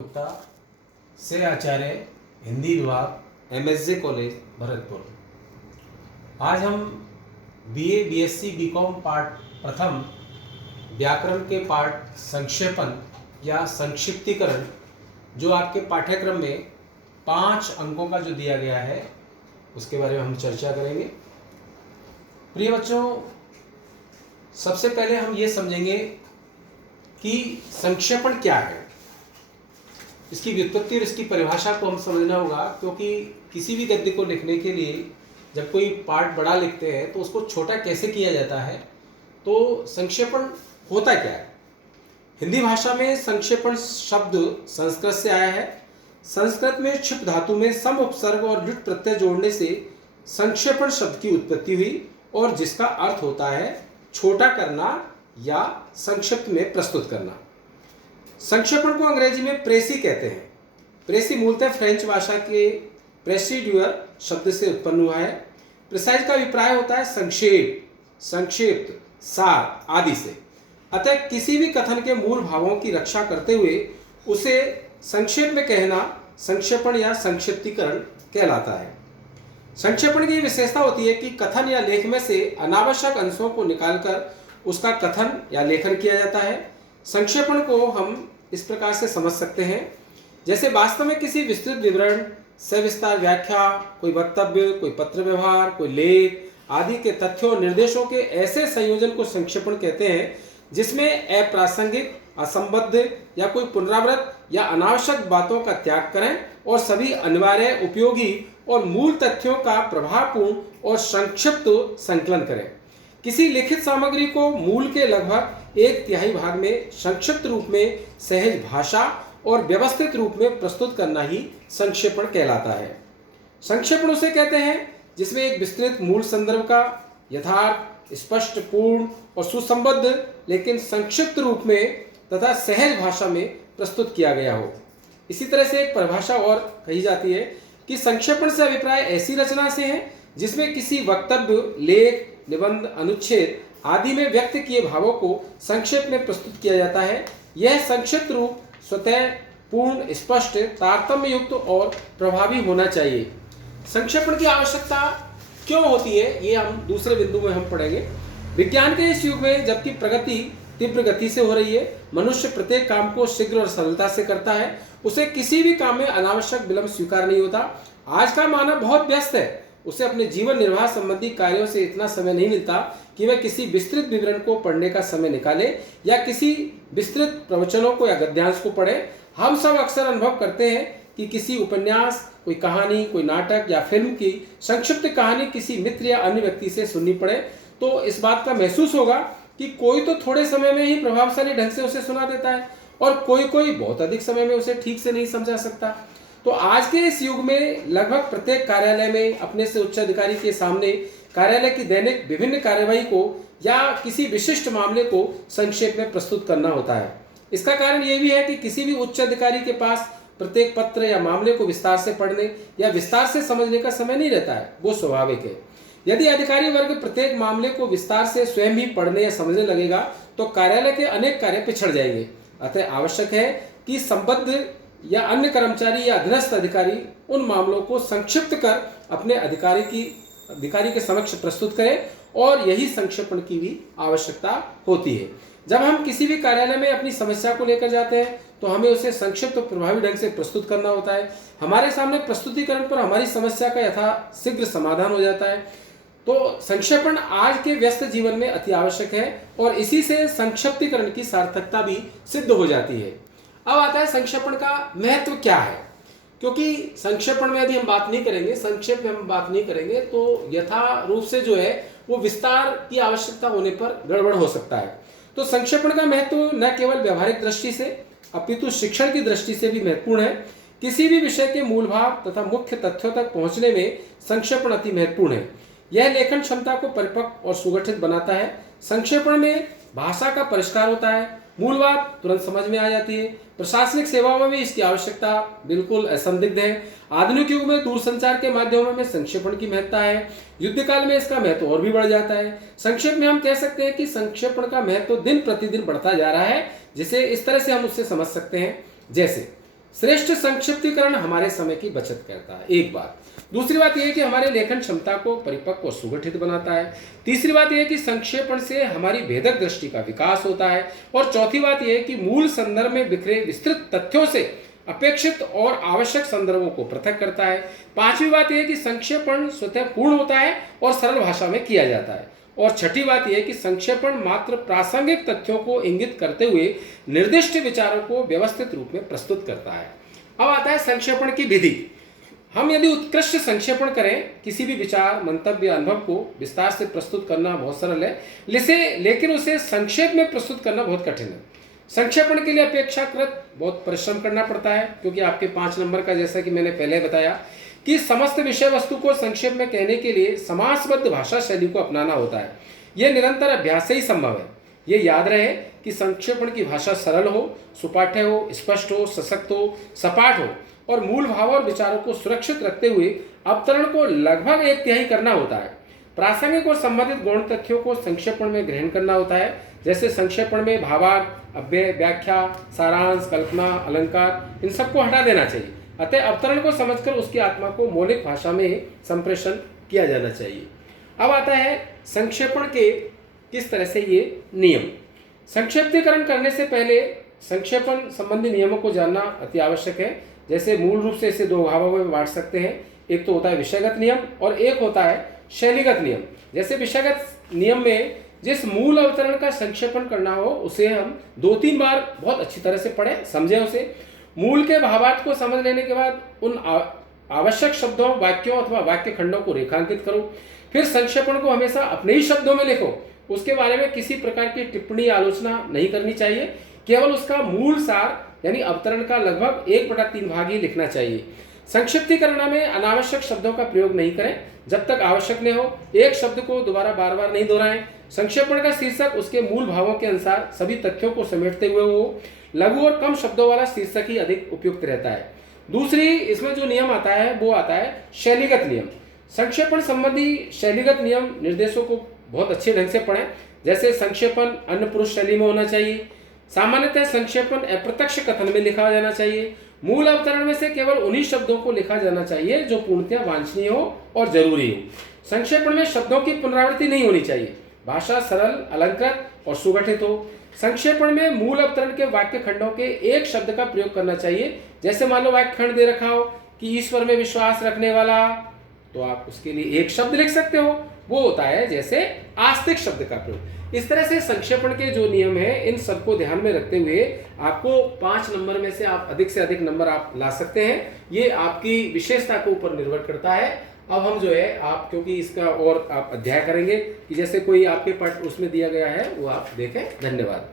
गुप्ता से आचार्य हिंदी विभाग MSJ college Bharatpur. आज हम BA BSc BCom पार्ट प्रथम व्याकरण के पाठ संक्षेपण या संक्षिप्तीकरण जो आपके पाठ्यक्रम में 5 अंकों का जो दिया गया है उसके बारे में हम चर्चा करेंगे। प्रिय बच्चों, सबसे पहले हम ये समझेंगे कि संक्षेपण क्या है, इसकी व्युत्पत्ति और इसकी परिभाषा को हम समझना होगा, क्योंकि किसी भी गद्य को लिखने के लिए जब कोई पाठ बड़ा लिखते हैं तो उसको छोटा कैसे किया जाता है। तो संक्षेपण होता क्या है? हिंदी भाषा में संक्षेपण शब्द संस्कृत से आया है। संस्कृत में क्षिप धातु में सम उपसर्ग और लुट प्रत्यय जोड़ने से संक्षेपण शब्द की उत्पत्ति हुई और जिसका अर्थ होता है छोटा करना या संक्षिप्त में प्रस्तुत करना। संक्षेपण को अंग्रेजी में प्रेसी कहते हैं। प्रेसी मूलतः फ्रेंच भाषा के प्रेसिड्यूअर शब्द से उत्पन्न हुआ है। प्रिसाइज का अभिप्राय होता है संक्षेप, संक्षिप्त, सार आदि से। अतः किसी भी कथन के मूल भावों की रक्षा करते हुए उसे संक्षेप में कहना संक्षेपण या संक्षिप्तीकरण कहलाता है। संक्षेपण की विशेषता होती है कि कथन या लेख में से अनावश्यक अंशों को निकालकर उसका कथन या लेखन किया जाता है। संक्षेपण को हम इस प्रकार से समझ सकते हैं, जैसे वास्तव में किसी विस्तृत विवरण, सविस्तार व्याख्या, कोई वक्तव्य, कोई पत्र व्यवहार, कोई लेख आदि के तथ्यों और निर्देशों के ऐसे संयोजन को संक्षेपण कहते हैं जिसमें अप्रासंगिक, असंबद्ध या कोई पुनरावृत्त या अनावश्यक बातों का त्याग करें और सभी अनिवार्य, उपयोगी और मूल तथ्यों का प्रभावपूर्ण और संक्षिप्त संकलन करें। किसी लिखित सामग्री को मूल के लगभग 1/3 भाग में संक्षिप्त रूप में सहज भाषा और व्यवस्थित रूप में प्रस्तुत करना ही संक्षेपण कहलाता है। संक्षेपण उसे कहते हैं जिसमें एक विस्तृत मूल संदर्भ का यथार्थ, स्पष्ट, पूर्ण और सुसंबद्ध लेकिन संक्षिप्त रूप में तथा सहज भाषा में प्रस्तुत किया गया हो। इसी तरह से एक परिभाषा और कही जाती है कि संक्षेपण से अभिप्राय ऐसी रचना से है जिसमें किसी वक्तव्य, लेख, निबंध, अनुच्छेद आदि में व्यक्त किए भावों को संक्षेप में प्रस्तुत किया जाता है। यह संक्षिप्त रूप स्वतः पूर्ण, स्पष्ट, तारतम्य युक्त और प्रभावी होना चाहिए। संक्षेपण की आवश्यकता क्यों होती है, ये हम दूसरे बिंदु में हम पढ़ेंगे। विज्ञान के इस युग में जबकि प्रगति तीव्र गति से हो रही है, मनुष्य प्रत्येक काम को शीघ्र और सरलता से करता है। उसे किसी भी काम में अनावश्यक विलंब स्वीकार नहीं होता। आज का मानव बहुत व्यस्त है, उसे अपने जीवन निर्वाह संबंधी कार्यों से इतना समय नहीं मिलता कि वह किसी विस्तृत विवरण को पढ़ने का समय निकाले या किसी विस्तृत प्रवचनों को या गद्यांश को पढ़े। हम सब अक्सर अनुभव करते हैं कि किसी उपन्यास, कोई कहानी, कोई नाटक या फिल्म की संक्षिप्त कहानी किसी मित्र या अन्य व्यक्ति से सुननी पड़े तो इस बात का महसूस होगा कि कोई तो थोड़े समय में ही प्रभावशाली ढंग से उसे सुना देता है और कोई बहुत अधिक समय में उसे ठीक से नहीं समझा सकता। तो आज के इस युग में लगभग प्रत्येक कार्यालय में अपने से उच्च अधिकारी के सामने कार्यालय की दैनिक विभिन्न कार्यवाही को या किसी विशिष्ट मामले को संक्षेप में प्रस्तुत करना होता है। इसका कारण यह भी है कि किसी भी उच्च अधिकारी के पास प्रत्येक पत्र या मामले को विस्तार से पढ़ने या विस्तार से समझने का समय नहीं रहता है, वो स्वाभाविक है। यदि अधिकारी वर्ग प्रत्येक मामले को विस्तार से स्वयं ही पढ़ने या समझने लगेगा तो कार्यालय के अनेक कार्य पिछड़ जाएंगे। अतः आवश्यक है कि संबद्ध या अन्य कर्मचारी या अधीनस्थ अधिकारी उन मामलों को संक्षिप्त कर अपने अधिकारी के समक्ष प्रस्तुत करें और यही संक्षेपण की भी आवश्यकता होती है। जब हम किसी भी कार्यालय में अपनी समस्या को लेकर जाते हैं तो हमें उसे संक्षिप्त और प्रभावी ढंग से प्रस्तुत करना होता है। हमारे सामने प्रस्तुतिकरण पर हमारी समस्या का यथाशीघ्र समाधान हो जाता है। तो संक्षेपण आज के व्यस्त जीवन में अति आवश्यक है और इसी से संक्षिप्तीकरण की सार्थकता भी सिद्ध हो जाती है। अब आता है संक्षेपण का महत्व क्या है, क्योंकि संक्षेपण में यदि हम बात नहीं करेंगे, संक्षेप में हम बात नहीं करेंगे तो यथा रूप से जो है वो विस्तार की आवश्यकता होने पर गड़बड़ हो सकता है। तो संक्षेपण का महत्व न केवल व्यवहारिक दृष्टि से अपितु शिक्षण की दृष्टि से भी महत्वपूर्ण है। किसी भी विषय के मूल भाव तथा मुख्य तथ्यों तक पहुंचने में संक्षेपण अति महत्वपूर्ण है। यह लेखन क्षमता को परिपक्व और सुगठित बनाता है। संक्षेपण में भाषा का परिष्कार होता है, मूल बात तुरंत समझ में आ जाती है। प्रशासनिक सेवाओं में भी इसकी आवश्यकता बिल्कुल असंदिग्ध है। आधुनिक युग में दूरसंचार के माध्यमों में संक्षेपण की महत्ता है। युद्ध काल में इसका महत्व और भी बढ़ जाता है। संक्षेप में हम कह सकते हैं कि संक्षेपण का महत्व दिन प्रतिदिन बढ़ता जा रहा है, जिसे इस तरह से हम उससे समझ सकते हैं। जैसे श्रेष्ठ संक्षिप्तीकरण हमारे समय की बचत करता है, एक बात। दूसरी बात यह है कि हमारे लेखन क्षमता को परिपक्व और सुगठित बनाता है। तीसरी बात यह है कि संक्षेपण से हमारी भेदक दृष्टि का विकास होता है। और चौथी बात यह है कि मूल संदर्भ में बिखरे विस्तृत तथ्यों से अपेक्षित और आवश्यक संदर्भों को पृथक करता है। पांचवी बात यह है कि संक्षेपण स्वतः पूर्ण होता है और सरल भाषा में किया जाता है। और छठी बात यह है कि संक्षेपण मात्र प्रासंगिक तथ्यों को इंगित करते हुए निर्दिष्ट विचारों को व्यवस्थित रूप में प्रस्तुत करता है। अब आता है संक्षेपण की विधि। हम यदि उत्कृष्ट संक्षेपण करें, किसी भी विचार, मंतव्य, अनुभव को विस्तार से प्रस्तुत करना बहुत सरल है, लेकिन उसे संक्षेप में प्रस्तुत करना बहुत कठिन है। संक्षेपण के लिए अपेक्षाकृत बहुत परिश्रम करना पड़ता है, क्योंकि आपके 5 नंबर का, जैसा कि मैंने पहले बताया, कि समस्त विषय वस्तु को संक्षेप में कहने के लिए समासबद्ध भाषा शैली को अपनाना होता है। यह निरंतर अभ्यास से ही संभव है। ये याद रहे कि संक्षेपण की भाषा सरल हो, सुपाठ्य हो, स्पष्ट हो, सशक्त हो, सपाट हो और मूल भाव और विचारों को सुरक्षित रखते हुए अवतरण को लगभग 1/3 करना होता है। प्रासंगिक और संबंधित गौण तथ्यों को संक्षेपण में ग्रहण करना होता है। जैसे संक्षेपण में भावार्थ, अव्यय, व्याख्या, सारांश, कल्पना, अलंकार, इन सबको हटा देना चाहिए। अतः अवतरण को समझकर उसकी आत्मा को मौलिक भाषा में संप्रेषण किया जाना चाहिए। अब आता है संक्षेपण के किस तरह से ये नियम। संक्षिप्तीकरण करने से पहले संक्षेपण संबंधी नियमों को जानना अति आवश्यक है। जैसे मूल रूप से इसे 2 भागों में बांट सकते हैं। एक तो होता है विषयगत नियम और एक होता है शैलीगत नियम। जैसे विषयगत नियम में जिस मूल अवतरण का संक्षेपण करना हो उसे हम 2-3 बार बहुत अच्छी तरह से पढ़ें, समझें उसे। मूल के भावार्थ को समझ लेने के बाद उन आवश्यक शब्दों, वाक्यों अथवा वाक्य खंडों को रेखांकित करो। फिर संक्षेपण को हमेशा अपने ही शब्दों में लिखो। उसके बारे में किसी प्रकार की टिप्पणी, आलोचना नहीं करनी चाहिए। केवल उसका मूल सार यानी अवतरण का लगभग 1/3 भाग ही लिखना चाहिए। संक्षिप्तीकरण में अनावश्यक शब्दों का प्रयोग नहीं करें जब तक आवश्यक न हो। एक शब्द को दोबारा बार बार नहीं दोहराएं। संक्षेपण का शीर्षक उसके मूल भावों के अनुसार सभी तथ्यों को समेटते हुए हो। लघु और कम शब्दों वाला शीर्षक ही अधिक उपयुक्त रहता है। दूसरी इसमें जो नियम आता है वो आता है शैलीगत नियम। संक्षेपण संबंधी शैलीगत नियम निर्देशों को बहुत अच्छे ढंग से पढ़ें। जैसे संक्षेपण अन्य पुरुष शैली में होना चाहिए। सामान्यतः संक्षेपण अप्रत्यक्ष कथन में लिखा जाना चाहिए। मूल अवतरण में से केवल उन्हीं शब्दों को लिखा जाना चाहिए जो पूर्णतः वांछनीय हो और जरूरी हो। संक्षेपण में शब्दों की पुनरावृत्ति नहीं होनी चाहिए। भाषा सरल, अलंकृत और सुगठित हो। संक्षेपण में मूल अवतरण के वाक्य खंडों के एक शब्द का प्रयोग करना चाहिए। जैसे मान लो वाक्य खंड दे रखा हो कि ईश्वर में विश्वास रखने वाला, तो आप उसके लिए एक शब्द लिख सकते हो। वो होता है जैसे आस्तिक शब्द का प्रयोग। इस तरह से संक्षेपण के जो नियम है, इन सबको ध्यान में रखते हुए आपको 5 नंबर में से आप अधिक से अधिक नंबर आप ला सकते हैं। ये आपकी विशेषता के ऊपर निर्भर करता है। अब हम जो है आप, क्योंकि इसका और आप अध्याय करेंगे कि जैसे कोई आपके पाठ उसमें दिया गया है वो आप देखें। धन्यवाद।